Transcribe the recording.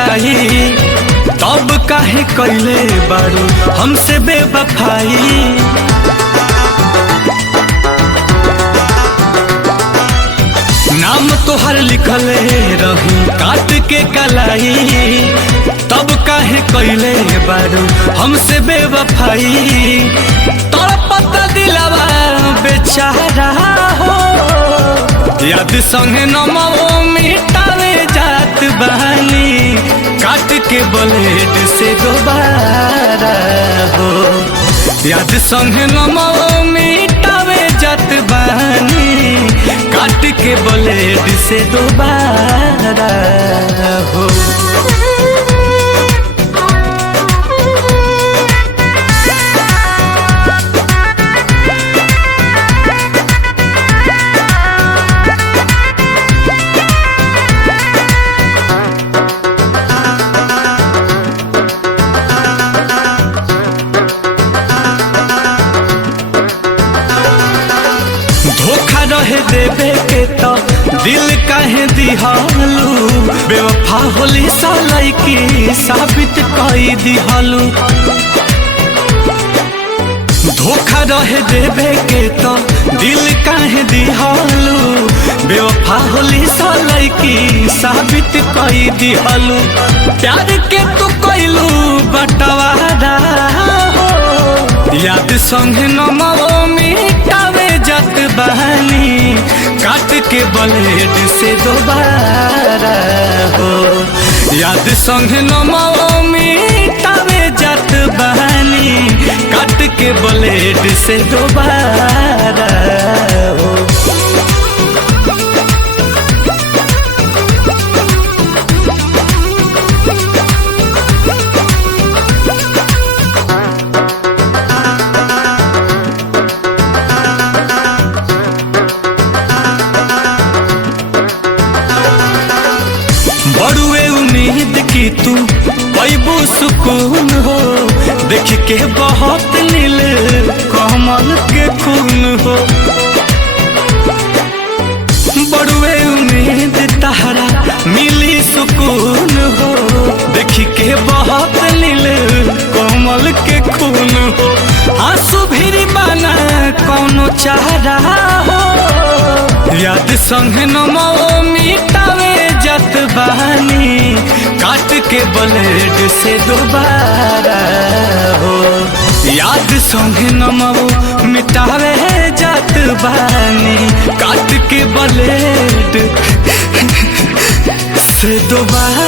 कलाई तब काहे कैले बारू हमसे बेवफाई। नाम तोहर लिखले रही काट के कलाई तब काहे कैले बारू हमसे बेवफाई। तड़पता दिलवा बेचारा हो याद संगे नमो मिटावे जात बहानी काट के ब्लेड से दोबारा हो। याद संगे नमो मिटावे जात बहानी काट के ब्लेड से दोबारा हो। धोखा रहे देवे के तो दिल काहे दिहालू बेवफा होली सालाई की साबित कई दिहालू। धोखा रहे देवे के तो दिल काहे दिहालू बेवफा होली सालाई की साबित कई दिहालू। प्यार के तू कैलू बटवारा हो याद संगे नमो मिटावे जात बहानी काट के ब्लेड से दोबारा हो। याद संगे नमो मिटावे जात बहानी काट के ब्लेड से दोबारा हो। बड़ुए उम्मीद की तू पैबू सुकून हो देख के बहुत नील कमल के खून हो। बड़ुए उम्मीद तहरा मिली सुकून हो देख के बहुत नील कमल के खून हो। आंसू भी बना कौनो चारा हो याद संगे नमो मिटावे जात बहानी काट के ब्लेड से दोबारा हो। याद संगे नमो मिटावे जात बहानी काट के ब्लेड से दोबारा